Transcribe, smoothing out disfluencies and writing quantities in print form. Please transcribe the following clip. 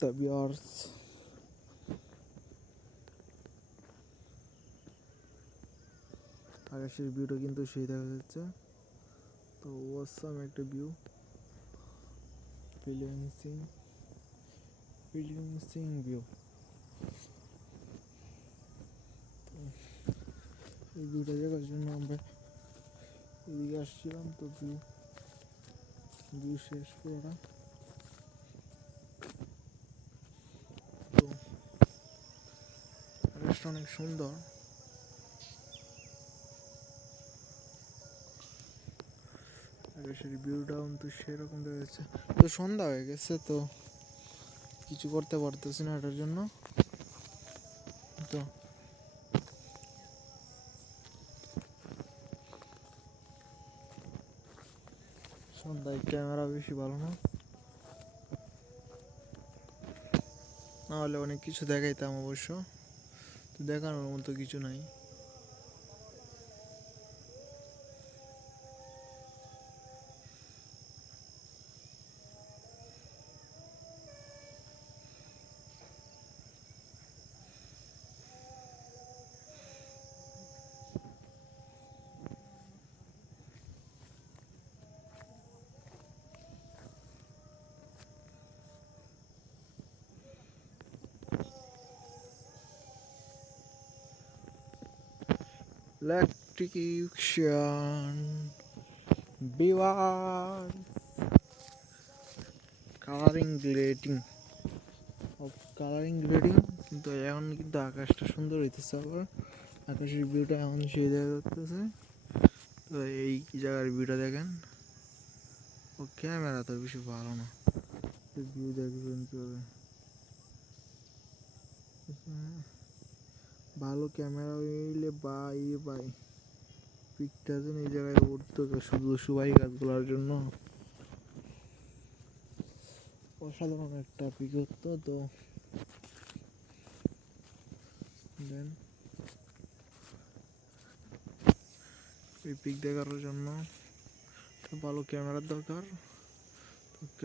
অবস্থা ভিউয়ার্স, আকাশের ভিউটা কিন্তু সেই দেখা যাচ্ছে। তো অসাম একটা ভিউ, ফিলিংসিং ভিউ। এই ভিউটা দেখার জন্য আমরা এদিকে আসছিলাম। তো ভিউ শেষ পুরোটা। তো আকাশটা অনেক সুন্দর। আকাশের ভিউটা কিন্তু সেরকম দেখা যাচ্ছে। তো সন্ধ্যা হয়ে গেছে, তো কিছু করতে পারতেছি না এটার জন্য। তো সন্ধ্যায় ক্যামেরা বেশি ভালো না, নাহলে অনেক কিছু দেখাইতাম অবশ্য। তো দেখানোর মতো কিছু নাই। ইলেকট্রিশিয়ান বিভাগ কালারিং গ্রেডিং কিন্তু এখন কিন্তু আকাশটা সুন্দর হইতেছে। আবার আকাশের ভিউটা এখন সেই দেখা যাচ্ছে। তো এই জায়গার ভিউটা দেখেন। ও ক্যামেরা তো বেশি ভালো না, ভিউ দেখবেন কিভাবে। ভালো ক্যামেরা হইলে বাই পিকটা যেন এই জায়গায় উঠতো, শুধু সুবাই গাছগুলোর জন্য অসাধারণ একটা পিক হতো। তো দেন এই পিক দেখার জন্য ভালো ক্যামেরার দরকার। তো